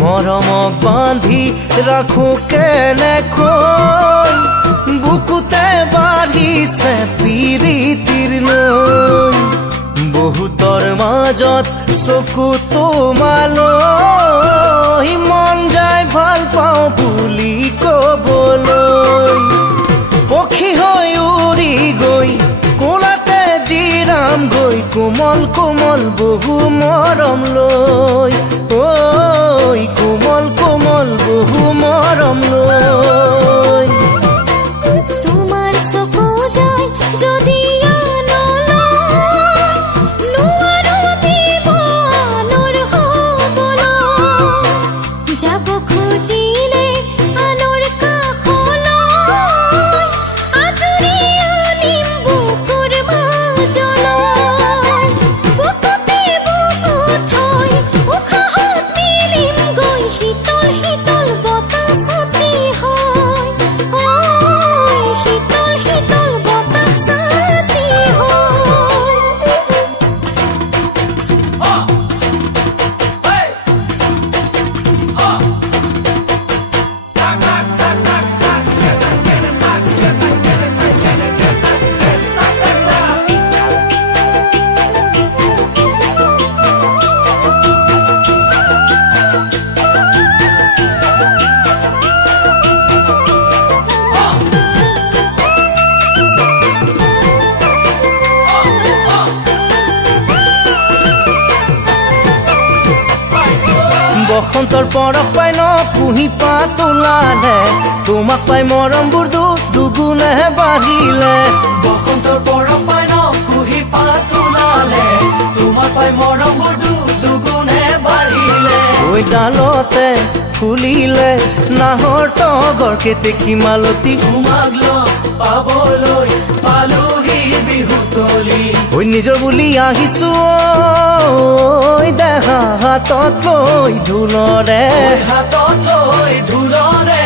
মৰমক বান্ধি ৰাখো কেনেকৈ বুকুতে বাঢ়িছে প্ৰীতিৰ নৈ বহুতৰ মাজত চকু তোমালৈ মন যায় ভাল পাওঁ বুলি ক'বলৈ পক্ষী হৈ উৰি গৈ কোলাতে জিৰাম গৈ কোমল কোমল বহু মৰম লৈ কোমল কোমল বহু মৰম লৈ তোমাৰ চকু যায় যদি যাব খুজিলে আনৰ কাষলৈ আজৰি আনিম বুকুৰ মাজলৈ বুকুতে বুকু থৈ উশাহত মিলিম গৈ শীতল শীতল বতাহ ছাতি হয় শীতল শীতল বতাহ ছাতি বসন্তৰ পৰশ পাই ন কুঁহি পাত ওলালে তোমাক পাই মৰমবোৰ দুগুণে বাঢ়িলে বসন্তৰ পৰশ পাই ন কুঁহি পাত ওলালে তোমাক পাই মৰমবোৰ দুগুণে বাঢ়িলে ঐ ডালতে ফুলিলে নাহৰ তগৰ কেতেকী মালতী তোমাক লগ পাবলৈ পালোহি বিহুতলী ঐ নিজৰ বুলি আহিছো দেহা হাতত লৈ ঢোলৰে হাতত লৈ ঢোলৰে